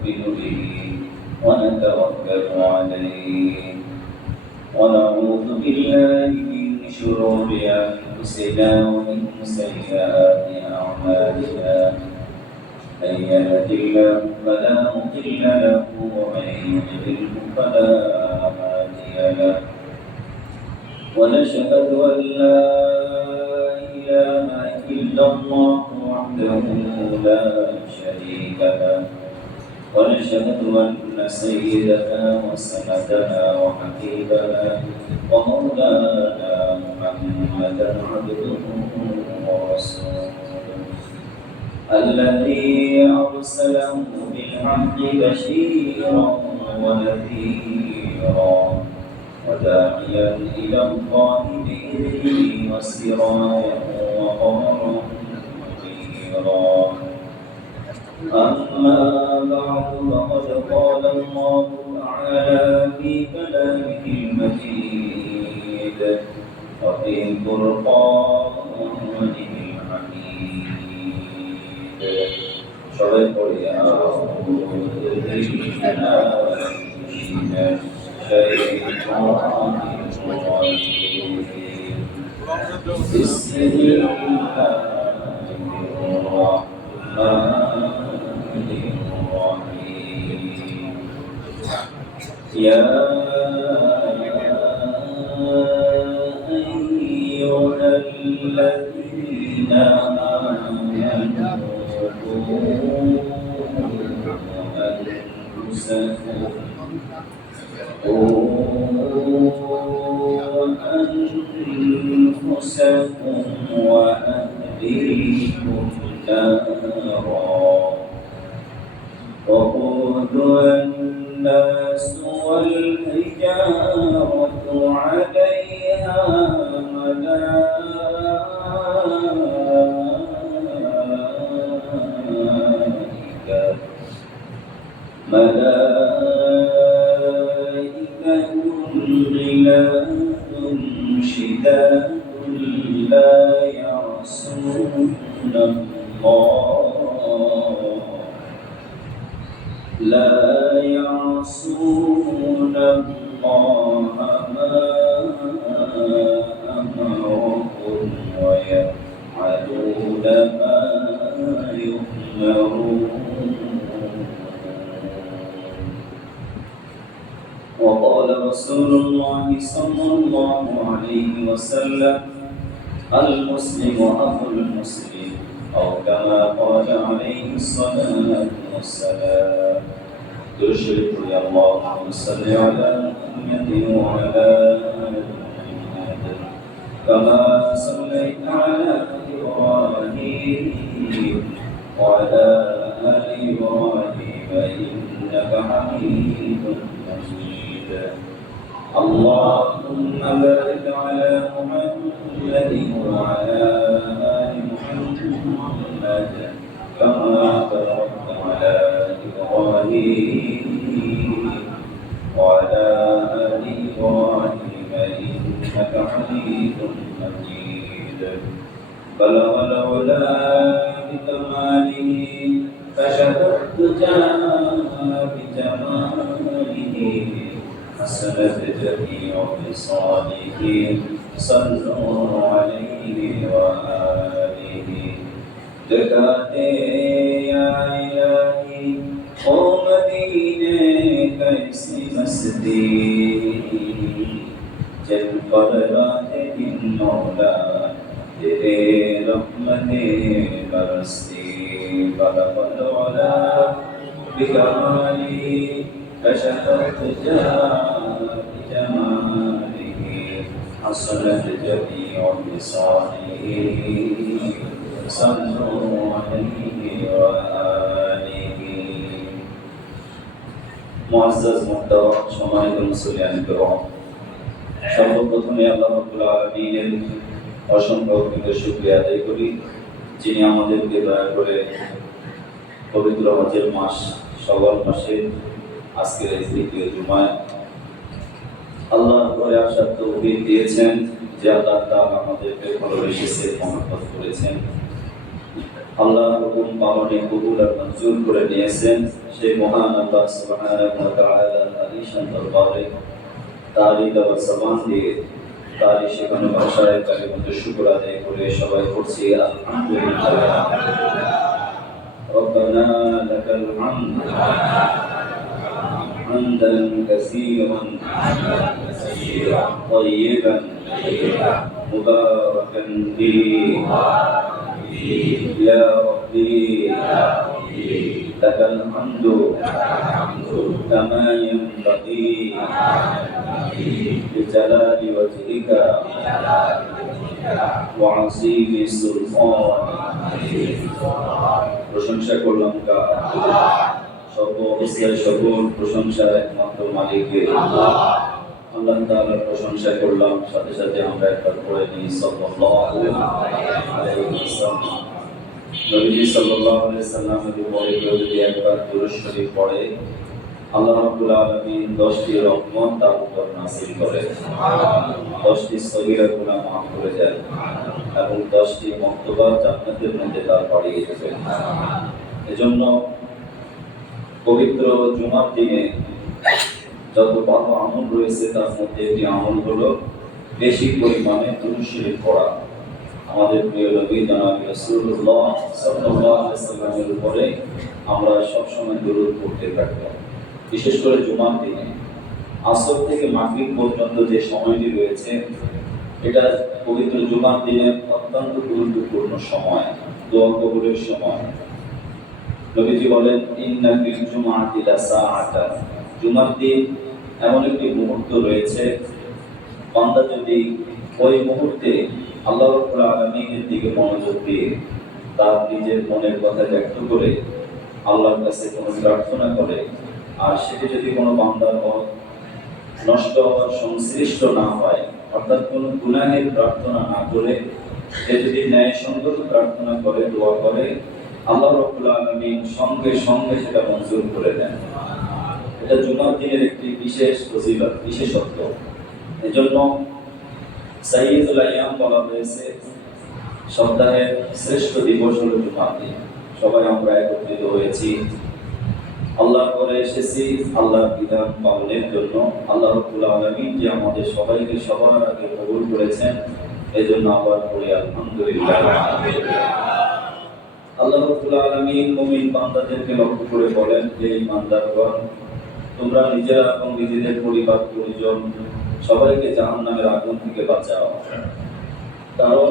ونؤمن به ونتوكل عليه ونعوذ بالله من شرور أنفسنا ومن سيئات أعمالنا من يهد الله فلا مضل له ومن يضلل فلا هادي له ونشهد أن لا إله إلا الله وحده لا شريك له ونشهد أن سيدنا وسندنا وحبيبنا ومولانا محمدا عبده ورسوله الذي أرسله بالحق بشيرا ونذيرا وداعيا إلى الله بإذنه وسراجا وقمرا منيرا أما بعد فقد قال الله تعالى في كلامه المجيد وفي قرآنه الحميد شرف أعوذ بالله من الشيطان الرجيم بسم الله الرحمن الرحيم يا أيها الذين آمنوا أنفسكم وأهليكم نارا وقودها الناس والحجارة عليها ملائكة غلاظ شداد لا يعصون الله ما أمرهم ويفعلون ما يؤمرون وقال رسول الله صلى الله عليه وسلم المسلم أخو المسلم أو كما قال عليه الصلاة والسلام تشرك يا الله صل على محمد وعلى آل محمد كما صليت على إبراهيم وعلى آل إبراهيم إنك حميد مجيد اللهم بارك على محمد وعلى آل محمد كما باركت على إبراهيم وعلى آل إبراهيم إنك حميد مجيد بلغ العلا بكماله فشهدت بجماله حسنت جميع خصاله صلوا عليه وآله जगाते इलाही ओ मदीने कैसी मस्ती जल पर राते दिन मौला तेरे रहमते बरसती बलबल वाला बिकमाली कशफत जमालिhi حصلت جميع خصاله صلوا عليه وآله মুআজ্জাজ মুহতারাম সম্মানিত মুসলিয়ান কিরাম সর্বপ্রথমে আল্লাহ রাব্বুল আলামিনের অসংখ্য শুকরিয়া আদায় করি যিনি আমাদেরকে দয়া করে পবিত্র হজের মাস শাওয়াল মাসে আজকের এই তৃতীয় জুমায় আল্লাহর ঘরে আসার তৌফিক দিয়েছেন যে আল্লাহ তাআলা আমাদেরকে ভালোবেসেছেন মহব্বত করেছেন আল্লাহর হুকুম পালনে কবুল আর মঞ্জুর করে নিয়েছেন সেই মহান আল্লাহ সুবহানাহু ওয়া তাআলা আলিশান দরবারে তারিক ও সালাম দিয়ে তারই সেখানে ভাষায় কালিমাতুশ শুকর আদায় করে সবাই পড়ছি আলহামদুলিল্লাহ। ربنا لك الحمد حمدا كثيرا طيبا مباركا فيه يا ربي لك الحمد كما ينبغي لجلال وجهك وعظيم سلطانك। প্রশংসা করলাম সর্ব অবস্থায় সকল প্রশংসা একমাত্র মালিকের আল্লাহ তাআলার প্রশংসা করলাম। সাথে সাথে আমরা একবার পড়ে নিই সাল্লাল্লাহু আলাইহি ওয়াসাল্লাম। নবীজি সাল্লাল্লাহু আলাইহি ওয়াসাল্লামের উপরে যদি একবার দুরূদ শরীফ পড়ে আল্লাহ রাব্বুল আলামিন 10টি রহমত তার উপর নাযিল করেন, 10টি সগীরা গুনাহ মাফ করে দেন এবং 10টি মর্তবা জান্নাতের মধ্যে তার বাড়িয়ে দেবেন। এজন্য পবিত্র জুমার দিনে যত ভালো আমল রয়েছে তার মধ্যে একটি আমল হলো বেশি পরিমাণে দুরূদ শরীফ পড়া। আমাদের প্রিয় নবী জনাব রাসূলুল্লাহ সাল্লাল্লাহু আলাইহি ওয়াসাল্লামের উপরে আমরা সবসময় দুরূদ পড়তে থাকব। বিশেষ করে জুমার দিনে আসর থেকে মাগরিব পর্যন্ত যে সময়টি রয়েছে এটা পবিত্র জুমার দিনে অত্যন্ত গুরুত্বপূর্ণ সময়, দোয়া কবুলের সময়। নবীজি বলেন ইন্না ফিল জুমআতি লাসাআতা, জুমার দিন এমন একটি মুহূর্ত রয়েছে বান্দা যদি ওই মুহূর্তে আল্লাহ রাব্বুল আলামিনের দিকে মনোযোগ দিয়ে তার নিজের মনের কথা ব্যক্ত করে আল্লাহর কাছে কোনো প্রার্থনা করে আর সেটি যদি কোনো বান্দার নষ্ট হওয়ার সংশ্লিষ্ট না হয়, অর্থাৎ কোনো গুনাহের প্রার্থনা না করে সে যদি ন্যায়সঙ্গত প্রার্থনা করে দোয়া করে আল্লাহ রাব্বুল আলামিন সঙ্গে সঙ্গে সেটা মঞ্জুর করে দেন। এটা জুমার দিনের একটি বিশেষ ফজিলত, বিশেষত্ব। এজন্য সাইয়্যিদুল আইয়াম বলা হয়েছে সপ্তাহের শ্রেষ্ঠ দিবস হলো জুমার দিন। সবাই আমরা একত্রিত হয়েছি, আল্লাহর ঘরে এসেছি আল্লাহর বিধান পালনের জন্য। আল্লাহ রাব্বুল আলামিন যে আমাদের সবাইকে সবার আগে কবুল করেছেন এজন্য আবার বলি আলহামদুলিল্লাহ। আল্লাহ রাব্বুল আলামিন মুমিন বান্দাদেরকে লক্ষ্য করে বলেন যে ইমানদারগণ তোমরা নিজেরা এবং নিজেদের পরিবার পরিজন সবাইকে জাহান্নামের আগুন থেকে বাঁচাও। কারণ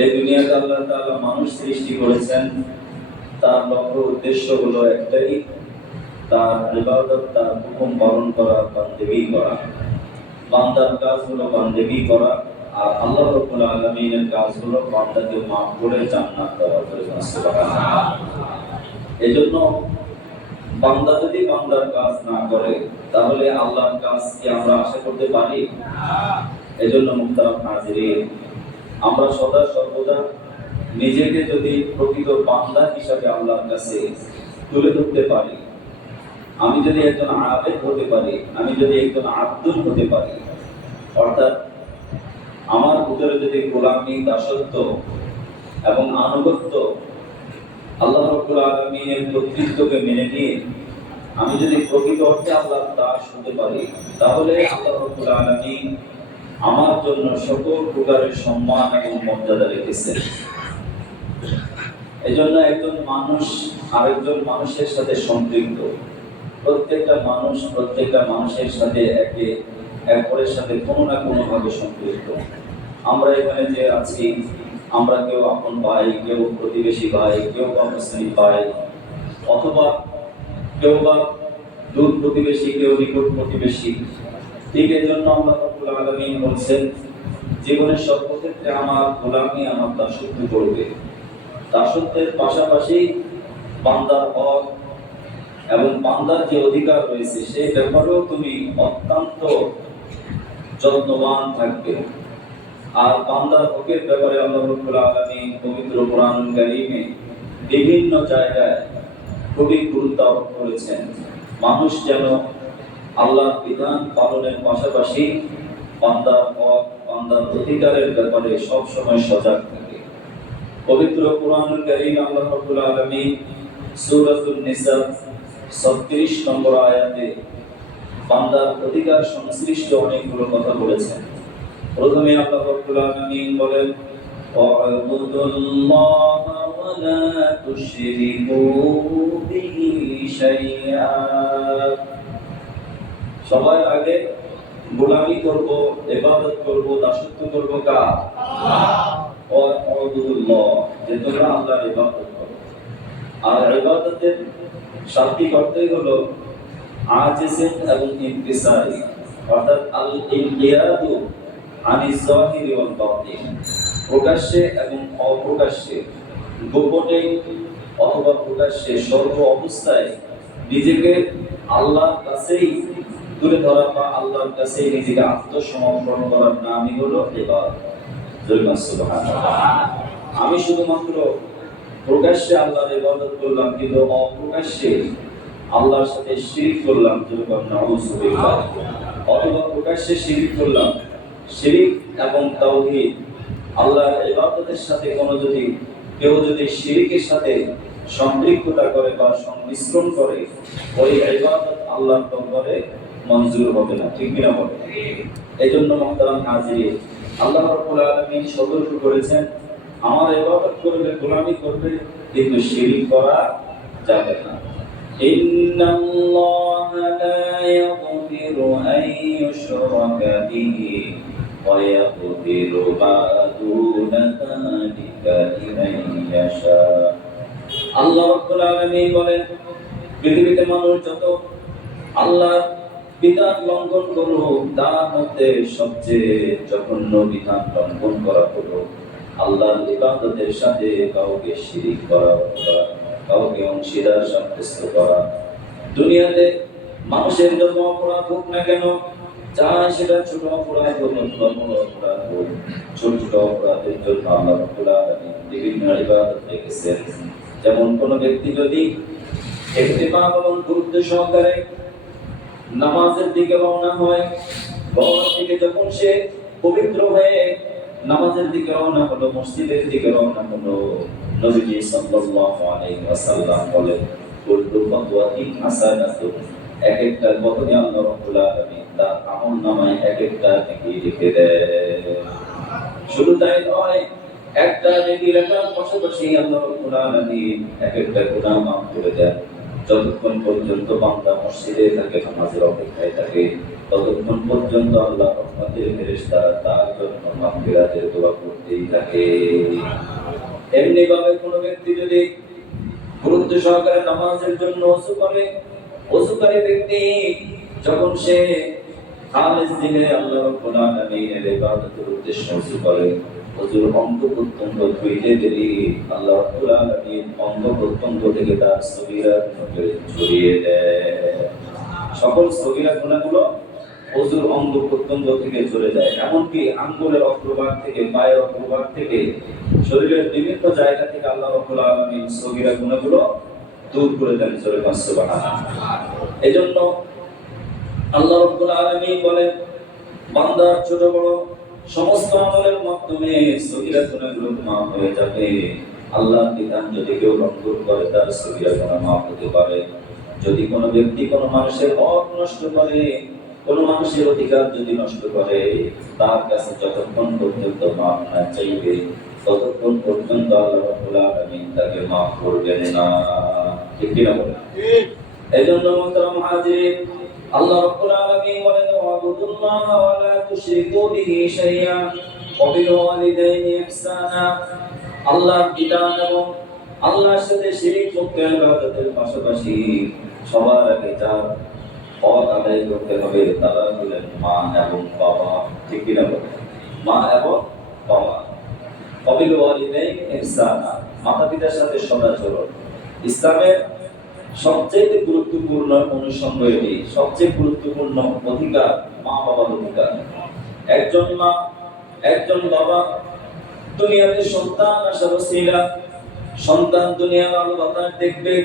এই দুনিয়াতে আল্লাহ তাআলা মানুষ সৃষ্টি করেছেন, তার লক্ষ্য উদ্দেশ্য হলো একটাই, তার ইবাদত, তার হুকুম পালন করা, বান্দেগি করা। বান্দার কাজ হলো বান্দেগি করা আর আল্লাহ রাব্বুল আলামিনের কাজ হলো বান্দাকে মাফ করে জান্নাত দেওয়া। সুবহানাল্লাহ। এজন্য বান্দা যদি বান্দার কাজ না করে তাহলে আল্লাহর কাজ কি আমরা আশা করতে পারি? এজন্য মুহতারাম হাজিরিন, আমরা সদা সর্বদা নিজেকে যদি প্রকৃত বান্দা হিসাবে আল্লাহর কাছে তুলে ধরতে পারি, আমি যদি একজন আবেদ হতে পারি, আমি যদি একজন আব্দুল হতে পারি, অর্থাৎ আমার ভিতরে যদি গোলামি, দাসত্ব এবং আনুগত্য আল্লাহ রাব্বুল আলামিনের কর্তৃত্বকে মেনে নিয়ে আমি যদি প্রকৃত অর্থে আল্লাহর দাস হতে পারি তাহলে আল্লাহ রাব্বুল আলামিন আমার জন্য সকল প্রকারের সম্মান এবং মর্যাদা রেখেছেন। এজন্য একজন মানুষ আরেকজন মানুষের সাথে সম্পৃক্ত, প্রত্যেকটা মানুষ প্রত্যেকটা মানুষের সাথে একে অপরের সাথে কোনো না কোনো ভাবে সম্পৃক্ত। আমরা এখানে যে আছি আমরা কেউ আপন ভাই, কেউ প্রতিবেশী ভাই, কেউ বা মুসলিম ভাই, অথবা কেউ বা দূর প্রতিবেশী, কেউ নিকট প্রতিবেশী। ঠিক এই জন্য আল্লাহ রাব্বুল আলামিন বলছেন জীবনের সর্বক্ষেত্রে আমার গোলামি, আমার দাসত্ব করবে। দাসত্বের পাশাপাশি বান্দার হক এবং বান্দার যে অধিকার রয়েছে সেই ব্যাপারেও তুমি অত্যন্ত যত্নবান থাকবে। আর বান্দার হকের ব্যাপারে আল্লাহ রাব্বুল আলামিন পবিত্র কোরআনুল কারীমে বিভিন্ন জায়গায় খুবই গুরুত্ব আরোপ করেছেন। মানুষ যেন আল্লাহর বিধান পালনের পাশাপাশি বান্দার হক, বান্দার অধিকারের ব্যাপারে সব সময় সজাগ থাকে। পবিত্র কোরআনুল কারীম আল্লাহ রাব্বুল আলামিন সূরাতুন নিসা 36 নম্বর আয়াতে বান্দার অধিকার সংশ্লিষ্ট অনেকগুলো কথা বলেছেন। প্রথমে আল্লাহ রাব্বুল আলামিন বলেন ওয়া'বুদুল্লাহা ওয়া লা তুশরিকু বিহি শাইআ। সবার আগে গোলামি করব, ইবাদত করব, দাসত্ব করব কার? ওয়া'বুদুল্লাহ, যে তোমরা আল্লাহর ইবাদত করো। আর ইবাদতের শান্তি করতেই হলো আজিজিন এবং ইনকিসারি, অর্থাৎ আল ইনকিয়াদু আনিজ যাহিরি ওয়াল বাতিন, প্রকাশ্যে এবং অপ্রকাশ্যে, গোপনে অথবা প্রকাশ্যে, সর্ব অবস্থায় নিজেকে আল্লাহর কাছেই তুলে ধরা বা আল্লাহর কাছেই নিজেকে আত্মসমর্পণ করার নামই হলো ইবাদত। সুবহানাল্লাহ। আমি শুধুমাত্র প্রকাশ্যে আল্লাহর ইবাদত করলাম কিন্তু অপ্রকাশ্যে আল্লাহর সাথে শিরক করলাম, নাউযুবিল্লাহ। অথবা প্রকাশ্যে শিরক করলাম, শিরক এবং তাওহীদ, আল্লাহর ইবাদতের সাথে কেউ যদি শিরকের সাথে সম্পৃক্ততা করে বা সংমিশ্রণ করে, ওই ইবাদত আল্লাহর দরবারে মঞ্জুর হবে না। ঠিক কিনা বলেন? এজন্য মুহতারাম হাজিরিন, আল্লাহ রাব্বুল আলামিন সতর্ক করেছেন, আমার ইবাদত করবে, গোলামি করবে, কিন্তু শিরক করা যাবে না। ইন্নাল্লাহা লা ইয়াগফিরু আন ইউশরাকা বিহি ওয়া ইয়াগফিরু মা দুনা যালিকা লিমান ইয়াশা। আল্লাহ রাব্বুল আলামিন বলেন, পৃথিবীতে মানুষ যত আল্লাহর বিধান লঙ্ঘন করলো, তার মধ্যে সবচেয়ে জঘন্য বিধান লঙ্ঘন করা হলো আল্লাহর ইবাদতের সাথে কাউকে শিরিক করা, কাউকে অংশীদার সাব্যস্ত করা। দুনিয়াতে মানুষের যত অপরাধ হোক না কেন, চাই সেটা ছোট অপরাধ হোক অথবা বড় অপরাধ হোক, ছোট ছোট অপরাধের জন্য আল্লাহ রাব্বুল আলামিন বিভিন্ন ইবাদত রেখেছেন। যেমন কোন ব্যক্তি যদি ইহতিমাম এবং গুরুত্ব সহকারে নামাজের দিকে রওনা হয়, ঘর থেকে যখন সে পবিত্র হয়ে নামাজের দিকে রওনা হলো, মসজিদের দিকে রওনা হলো, নবীজি সাল্লাল্লাহু আলাইহি ওয়াসাল্লাম বলেন, কুল্লু খাতওয়াতিন হাসানাতুন, এক একটা কদমে আল্লাহ রাব্বুল আলামিন তার আমলনামায় এক একটা নেকি লিখে দেয়। শুধু তাই নয়, একটা নেকি লেখার পাশাপাশি আল্লাহ রাব্বুল আলামিন এক একটা গুনাহ মাফ করে দেন। যতক্ষণ পর্যন্ত বান্দা মসজিদে থাকে, নামাজের অপেক্ষায় থাকে, ততক্ষণ পর্যন্ত আল্লাহ রহমতের ফেরেশতারা তার জন্য মাগফিরাতের দোয়া করতেই থাকে। এমনি ভাবে কোনো ব্যক্তি যদি গুরুত্ব সহকারে নামাজের জন্য ওযু করে, ওযুকারী ব্যক্তি যখন সে খালিস দিলে আল্লাহ রাব্বুল আলামিনের ইবাদতের উদ্দেশ্যে ওযু করে, ওযুর অঙ্গ প্রত্যঙ্গ ধুইতে দেরি আল্লাহ রাব্বুল আলামিন অঙ্গ প্রত্যঙ্গ থেকে তার সগীরা গুনাহকে ঝরিয়ে দেয়। সকল সগীরা গুনাহগুলো ওযুর অঙ্গ প্রত্যঙ্গ থেকে ঝরে যায়। এমনকি আঙ্গুলের অগ্রভাগ থেকে, পায়ের অগ্রভাগ থেকে, শরীরের বিভিন্ন জায়গা থেকে আল্লাহ রাব্বুল আলামিন সগীরা গুনাহগুলো দূর করে দেন। সুবহানাল্লাহ। এজন্য আল্লাহ রাব্বুল আলামিন বলেন, বান্দার ছোট বড় সমস্ত আমলের মাধ্যমে সগীরা গুনাহগুলো মাফ হয়ে যাবে। আল্লাহর বিধান যদি কেউ লঙ্ঘন করে, তার সগীরা গুনাহ মাফ হতে পারে। যদি কোনো ব্যক্তি কোনো মানুষের হক নষ্ট করে, কোনো মানুষের অধিকার যদি নষ্ট করে, তার কাছে যতক্ষণ পর্যন্ত মাফ না চাইবে, ততক্ষণ পর্যন্ত আল্লাহ রাব্বুল আলামিন তাকে মাফ করবেন না। ঠিক কি না বলেন? এজন্য মুহতারাম হাজিরিন, আল্লাহ রাব্বুল আলামিন বলেন, ওয়া'বুদুল্লাহ ওয়া লা তুশরিকু বিহি শাইআ ওয়া বিল ওয়ালিদাইনি ইহসানা। আল্লাহর বিধান এবং আল্লাহর সাথে শিরক মুক্ত ইবাদতের পাশাপাশি সবার আগে যার হক আদায় করতে হবে তারা হলেন মা এবং বাবা। ঠিক কি না বলেন? মা এবং বাবা। ওয়া বিল ওয়ালিদাইনি ইহসানা, মাতা-পিতার সাথে সদাচরণ। ইসলামের সবচেয়ে গুরুত্বপূর্ণ অনুষঙ্গ এটি, সবচেয়ে গুরুত্বপূর্ণ অধিকার মা বাবার অধিকার। একজন মা, একজন বাবা দুনিয়াতে সন্তান আসার ওসিলা, সন্তান দুনিয়ার আলো বাতাস দেখবে,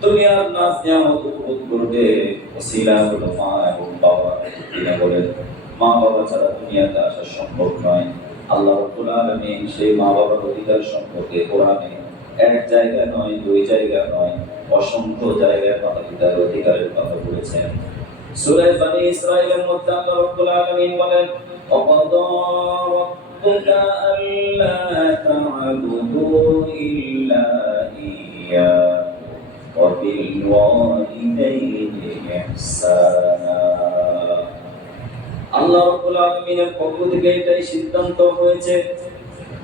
দুনিয়ার নাজ নিয়ামত উপভোগ করবে, ওসিলা হলো মা এবং বাবা। কিনা বলেন? মা বাবা ছাড়া দুনিয়াতে আসা সম্ভব নয়। আল্লাহ রাব্বুল আলামিন সেই মা বাবার অধিকার সম্পর্কে কোরআনে এক জায়গা নয়, দুই জায়গা নয়, অসংখ্য জায়গায় মাতা পিতার অধিকারের কথা বলেছেন। সূরা বনী ইসরাঈলের মধ্যে আল্লাহ রাব্বুল আলামিন বলেন, وَقَضَى رَبُّكَ أَلَّا تَعْبُدُوا إِلَّا إِيَّاهُ وَبِالْوَالِدَيْنِ إِحْسَانًا। আল্লাহ রাব্বুল আলামিনের পক্ষ থেকে এটাই সিদ্ধান্ত হয়েছে,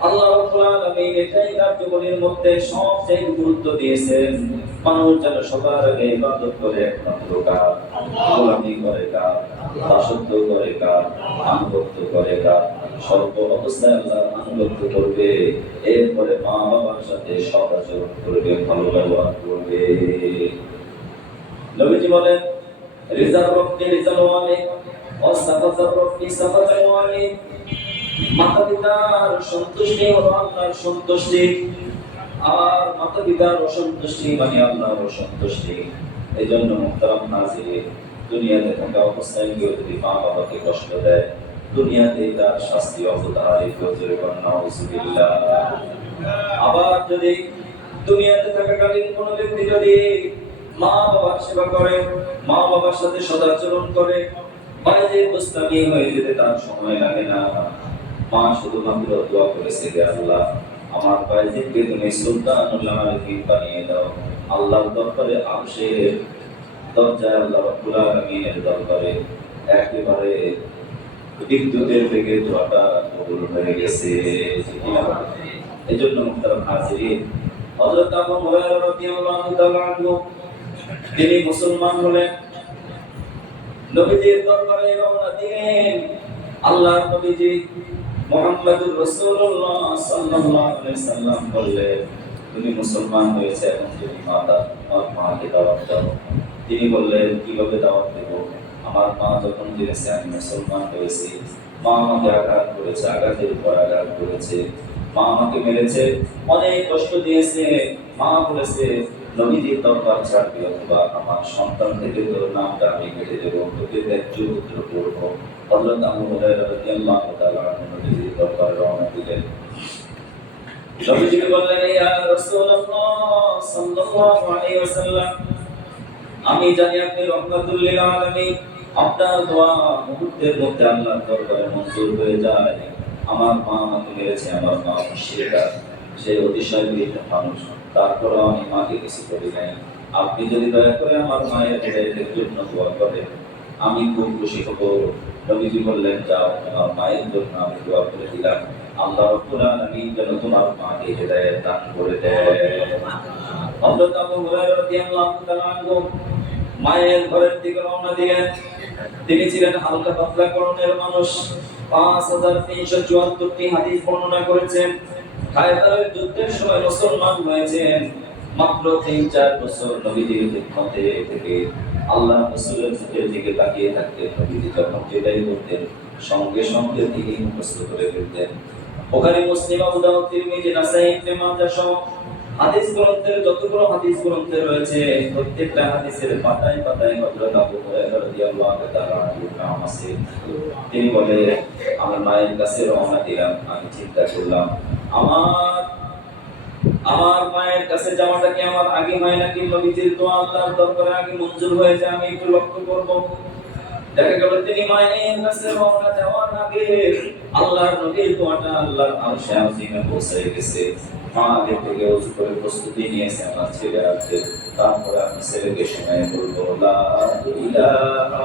আল্লাহ রাব্বুল আলামিন এটাই কার্যকরীর মধ্যে সবচেয়ে গুরুত্ব দিয়েছেন, মানুষ যেন সবার আগে ইবাদত করে একমাত্র কার, গোলামি করে কার, দাসত্ব করে কার, আনুগত্য করে কার, সর্ব অবস্থায় আল্লাহর আনুগত্য করবে, এরপরে মা বাবার সাথে সদাচরণ করবে, ভালো ব্যবহার করবে। নবীজি বলেন, রিজাল রব্বি রিজাল ওয়ালিদ ওয়া সাখাতার রব্বি সাখাতাল ওয়ালিদ। মাতা পিতার সন্তুষ্টি হলো আল্লাহর সন্তুষ্টি, আর মাতা পিতার অসন্তুষ্টি মানে আল্লাহর অসন্তুষ্টি। এজন্য মুহতারাম নাযিরিন, দুনিয়াতে থাকা অবস্থায় কেউ যদি মা বাবাকে কষ্ট দেয়, দুনিয়াতে তার শাস্তি অবধারিত, জোরে বলেন নাউযুবিল্লাহ। আবার যদি দুনিয়াতে থাকাকালীন কোনো ব্যক্তি যদি মা বাবার সেবা করে, মা বাবার সাথে সদাচরণ করে, বাইরে গোস্তামি হয়ে যেতে তার সময় লাগে না। মা শুধুমাত্র দোয়া করেছে যে আল্লাহ আমার বাইজিদকে তুমি সুলতানুল আলামিন বানিয়ে দাও। আল্লাহর দরবারে আরশের দরজায় আল্লাহ রাব্বুল আলামিনের দরবারে একেবারে বিদ্যুতের বেগে দোয়াটা কবুল হয়ে গেছে। এজন্য মুহতারাম হাজিরিন, হযরত আবু হুরায়রা রাদিয়াল্লাহু তাআলা আনহু তিনি মুসলমান হলেন, নবীজির দরবারে রওনা দিলেন। আল্লাহর নবীজি মুহাম্মদুর রাসূলুল্লাহ সাল্লাল্লাহু আলাইহি সাল্লাম বললেন, তুমি মুসলমান হয়েছে এবং তুমি মাকে দাওয়াত দাও। তিনি বললেন, কিভাবে দাওয়াত দেব? আমার মা যখন জেনেছে আমি মুসলমান হয়েছি, মা আমাকে আঘাত করেছে, আঘাতের উপর আঘাত করেছে, মা আমাকে মেরেছে, অনেক কষ্ট দিয়েছে। মা বলেছে নবীজির দরবার ছাড়বি অথবা আমার সন্তান থেকে তোর নামটা আমি কেটে দেবো, তোকে ত্যায্য পুত্র করবো। হযরত আবু হুরায়রা রাদিয়াল্লাহু তাআলা আনহু নবীজির দরবারে রওনা দিলেন। নবীজি বললেন, ইয়া রাসূলুল্লাহ সাল্লাল্লাহু আলাইহি ওয়াসাল্লাম, আমি জানি আপনি রহমাতুল লিল আলামিন, আপনার দোয়া মুহূর্তের মধ্যে আল্লাহর দরবারে মঞ্জুর হয়ে যায়। আমার মা আমাকে মেরেছে, আমার মা মুশরিকা, সে অতিশয় বীর মানুষ, তারপরেও আমি মাকে কিছু করি নাই। আপনি যদি দয়া করে আমার মায়ের হেদায়েতের জন্য দোয়া করেন, আমি খুব খুশি হব। নবীজি বললেন, যাও তোমার মায়ের জন্য আমি দোয়া করে দিলাম, আল্লাহ রাব্বুল আলামিন যেন তোমার মাকে হেদায়েত দান করে দেন। হযরত আবু হুরায়রা রাদিয়াল্লাহু তাআলা আনহু মায়ের ঘরের দিকে রওনা দিলেন। তিনি ছিলেন হালকা পাতলা করণের মানুষ, 5374টি হাদিস বর্ণনা করেছেন। খায়বারের যুদ্ধের সময় মুসলমান হয়েছেন। মাত্র 3-4 বছর নবীজির খিদমতে থেকে আল্লাহ রাসূলের মুখের দিকে তাকিয়ে থাকতেন। নবীজি যখন যেটাই করতেন সঙ্গে সঙ্গে তিনি মুখস্থ করে ফেলতেন। বুখারী, মুসলিম, আবু দাউদ, তিরমিজি, নাসাঈ, ইবনে মাজাহ সহ হাদিস গ্রন্থের যতগুলো হাদিস গ্রন্থে রয়েছে প্রত্যেকটা হাদিসের পাতায় পাতায় হযরত আবু হুরায়রা রাদিয়াল্লাহু তাআলা আনহুর নাম আছে। তিনি বলে, আমার মায়ের কাছে রওনা দিলাম, আমি চিন্তা করলাম আমার মায়ের কাছে যাওয়াটা কি আমার আগে হয় নাকি নবীজির দোয়া আল্লাহর দরবারে আগে মঞ্জুর হয়েছে, আমি একটু লক্ষ্য করব। দেখা গেল তিনি মায়ের কাছে রওনা যাওয়ার আগে আল্লাহর নবীর দোয়াটা আল্লাহর আরশে আজিমে পৌঁছে গেছে। মা আগে থেকে ওযু করে প্রস্তুতি নিয়েছে আমার ছেলে আসবে, তারপরে আমি ছেলেকে শোনায় বলবো, লা ইলাহা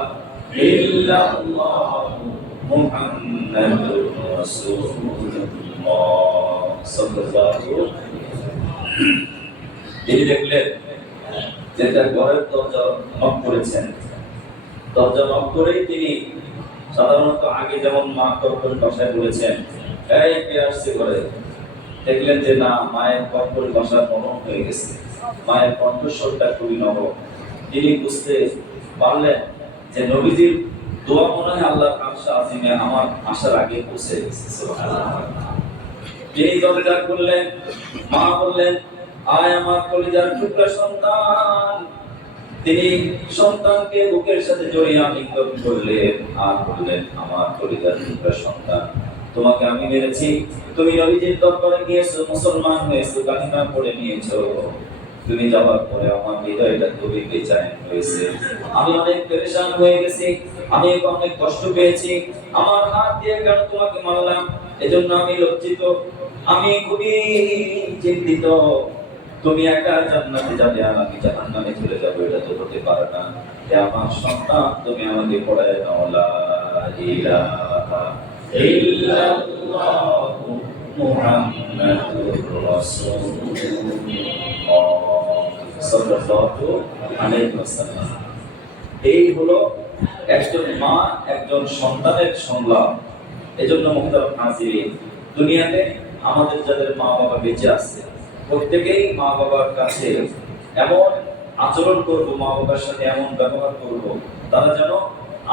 ইল্লাল্লাহ মুহাম্মাদুর রাসূলুল্লাহ সাল্লাল্লাহু। তিনি দেখলেন যে তার ঘরের দরজা নক করেছেন, দরজা নক করেই তিনি সাধারণত আগে যেমন মা কর্কশ ভাষায় বলেছেন, এই কে আসছে ঘরে, দেখলেন যে না, মায়ের কর্কশ ভাষা নরম হয়ে গেছে, মায়ের কণ্ঠস্বরটা খুবই নরম। তিনি বুঝতে পারলেন যে নবীজির দোয়া মনে হয় আল্লাহর আরশে আজিমে আমার আসার আগে পৌঁছে গেছে। সুবহানাল্লাহ। তিনি দরজা খুললেন, মা বললেন, আয় আমার কলিজার টুকরা সন্তান। তিনি সন্তানকে বুকের সাথে জড়িয়ে আলিঙ্গন করলেন আর বললেন, আমার কলিজার টুকরা সন্তান, তোমাকে আমি মেরেছি, তুমি নবীজির দরবারে গিয়েছো, মুসলমান হয়েছো, কালিমা পড়ে নিয়েছো, তুমি যাওয়ার পরে আমার হৃদয়টা খুবই বেচैन হয়েছে, আমি অনেক পেরেশান হয়ে গেছি, আমি অনেক কষ্ট পেয়েছি, আমার হাত দিয়ে কেন তোমাকে মারলাম, এজন্য আমি লজ্জিত, আমি খুবই চিন্তিত। তুমি একা জান্নাতে যাবে আর আমি জাহান্নামে চলে যাব, এটা তো হতে পারে না। হে আমার সন্তান, তুমি আমাকে পড়ায় নাও লা ইলাহা ইল্লাল্লাহ মুহাম্মাদুর রাসূলুল্লাহ সাল্লাল্লাহু আলাইহি ওয়াসাল্লাম। এই হলো একজন মা একজন সন্তানের সংলাপ। এজন্য মুহতারাম হাজিরিন, দুনিয়াতে আমাদের যাদের মা বাবা বেঁচে আছে প্রত্যেকেই মা বাবার কাছে এমন আচরণ করব, মা বাবার সাথে এমন ব্যবহার করব, তারা যেন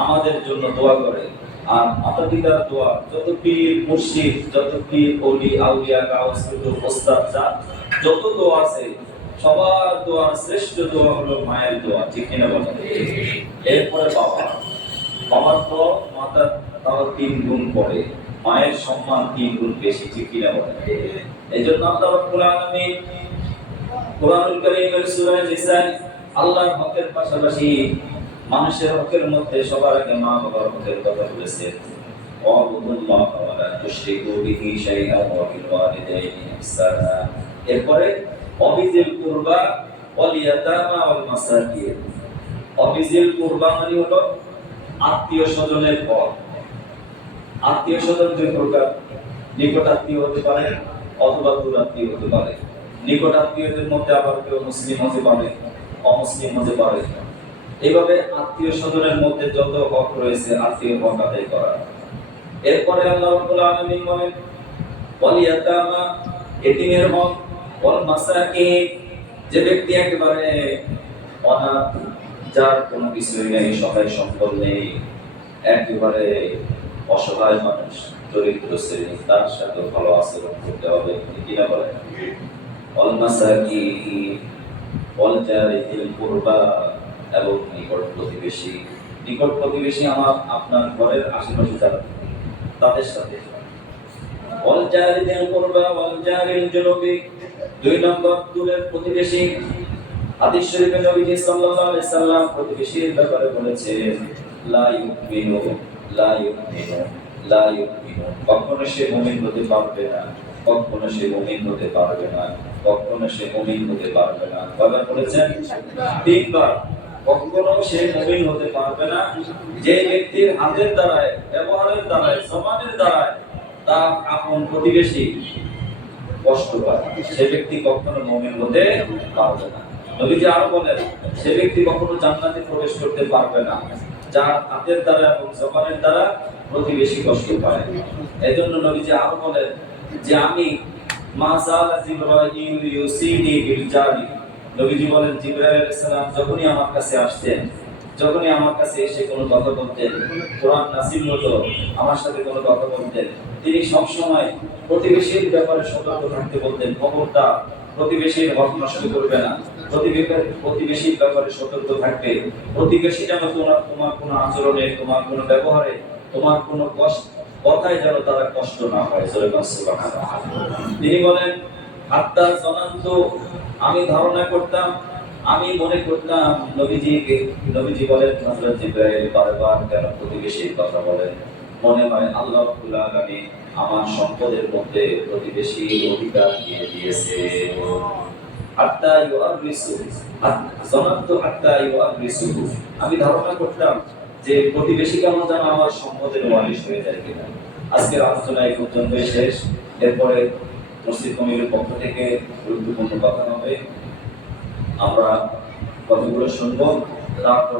আমাদের জন্য দোয়া করে। আর মাতা পিতার দোয়া, যত পীর মুর্শিদ, যত পীর ওলি আউলিয়া গাউস কুতুব ওস্তাদ যত দোয়া আছে, সবার দোয়ার শ্রেষ্ঠ দোয়া হলো মায়ের দোয়া, ঠিক কিনা বলেন? এরপরে বাবা, বাবার পর মাতার তাও 3 গুণ পড়ে, মায়ের সম্মান 3 গুণ বেশি, ঠিক কিনা বলেন? এই জন্য আল্লাহ রাব্বুল আলামিন কোরআনুল কারীমের সূরা নিসায় আল্লাহর হকের পাশাপাশি মানুষের হকের মধ্যে সবার আগে মা বাবার হকের কথা বলেছেন। ওয়াবুদুল্লাহ ওয়া লা তুশরিকু বিহি শাইআন ওয়া বিল ওয়ালিদাইনি ইহসানা। এরপরে অবিজিল কুরবা ওয়াল ইয়াতামা ওয়াল মাসাকিন। অবিজিল কুরবা মানে হলো আত্মীয় স্বজনের পর। আত্মীয় স্বজন দুই প্রকার, নিকট আত্মীয় হতে পারে অথবা দূর আত্মীয় হতে পারে। নিকট আত্মীয়দের মধ্যে আবার কেউ মুসলিম হতে পারে, অমুসলিম হতে পারে। এইভাবে আত্মীয় স্বজনের মধ্যে যত হক রয়েছে আত্মীয় হক আদায় করা। এরপরে আল্লাহ রাব্বুল আলামিন বলেন ওয়াল ইয়াতামা, এতিমের হক, ওয়াল মাসাকিন, যে ব্যক্তি একেবারে অনাথ, যার কোনো কিছুই নেই, সহায় সম্পদ নেই, একেবারে অসহায় মানুষ, দরিদ্র শ্রেণী, তার সাথে ভালো আচরণ করতে হবে, কিনা বলেন? ওয়াল মাসাকিন ওয়াল জারিল কুরবা, এবং নিকট প্রতিবেশী। নিকট প্রতিবেশী আমার আপনার ঘরের আশেপাশে যারা, তাদের সাথে। ওয়াল জারিল কুরবা ওয়াল জারিল জুনুবি, 2 নম্বর দূরের প্রতিবেশী। হাদিস শরীফে নবীজি সাল্লাল্লাহু আলাইহি সাল্লাম প্রতিবেশীর ব্যাপারে বলেছেন লা ইউমিনু লা ইউমিনু লা ইউমিনু, কখনো সে মুমিন হতে পারবে না, কখনো সে মুমিন হতে পারবে না, কখনো সে মুমিন হতে পারবে না। কয়বার বলেছেন? 3 বার। কখনো সে মুমিন হতে পারবে না যে ব্যক্তির হাতের দ্বারায়, ব্যবহারের দ্বারায়, জবানের দ্বারায় তার আপন প্রতিবেশী কষ্ট পায়, সে ব্যক্তি কখনো মুমিন হতে পারবে না। নবীজি আরো বলেন সে ব্যক্তি কখনো জান্নাতে প্রবেশ করতে পারবে না যার হাতের দ্বারা এবং জবানের দ্বারা প্রতিবেশী কষ্ট পায়। এজন্য নবীজি আরো বলেন যে আমি মাসালা জিবরাইল ইউসিনি বিল জারি, নবীজি বলেন জিবরাইল আলাইহিস সালাম যখনই আমার কাছে আসতেন, যখনই আমার কাছে এসে কোনো কথা বলতেন, কোরআন নাযিল হতো, আমার সাথে কোনো কথা বলতেন, তিনি সব সময় প্রতিবেশীর ব্যাপারে সতর্ক থাকতে বলতেন। খবরদার প্রতিবেশীর হক নষ্ট করবে না, প্রতিবেশীর ব্যাপারে সতর্ক থাকবে। প্রতিবেশী যেন তোমার কোনো আচরণে, তোমার কোনো ব্যবহারে, তোমার কোনো কথায় যেন তারা কষ্ট না হয়। সুবহানাল্লাহ। তিনি বলেন হাত্তা জানান্ত, আমি ধারণা করতাম, আমি মনে করতাম নবীজি বলেন হযরত জিবরাইল বারবার কেন প্রতিবেশীর কথা বলেন, মনে হয় আল্লাহ রাব্বুল আলামিন আমার সম্পদের মধ্যে প্রতিবেশী অধিকার দিয়ে দিয়েছে। হাত্তা ইউআরিসু, জানান্তু হাত্তা ইউআরিসু, আমি ধারণা করতাম যে প্রতিবেশী কেমন যেন আমার সম্পদের ওয়ারিশ হয়ে যায় কিনা। আজকের আলোচনা এই পর্যন্তই শেষ। এরপরে মসজিদ কমিটির পক্ষ থেকে গুরুত্বপূর্ণ কথা হবে, আমরা কথাগুলো শুনবো, তারপরে